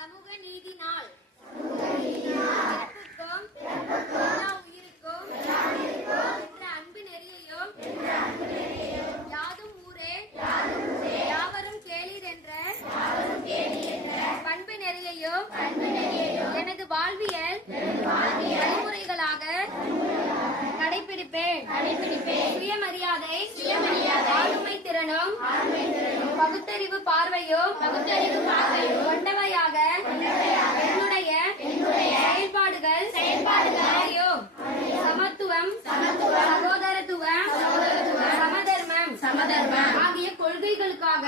சமூக நீதி நாள். பிறப்புக்கும் எல்லா உயிருக்கும் என்ற அன்பு நெறியையும் யாதும் ஊரே யாவரும் கேளீர் என்ற பண்பு நெறியையும் எனது வாழ்வியல் வழிமுறைகளாக கடைபிடிப்பேன். சுயமரியாதை ஆளுமை திறனும் பகுத்தறிவு பார்வையும் கொண்டவையாக என்னுடைய செயல்பாடுகள் சமத்துவம் சகோதரத்துவம் சமதர்மம் ஆகிய கொள்கைகளுக்காக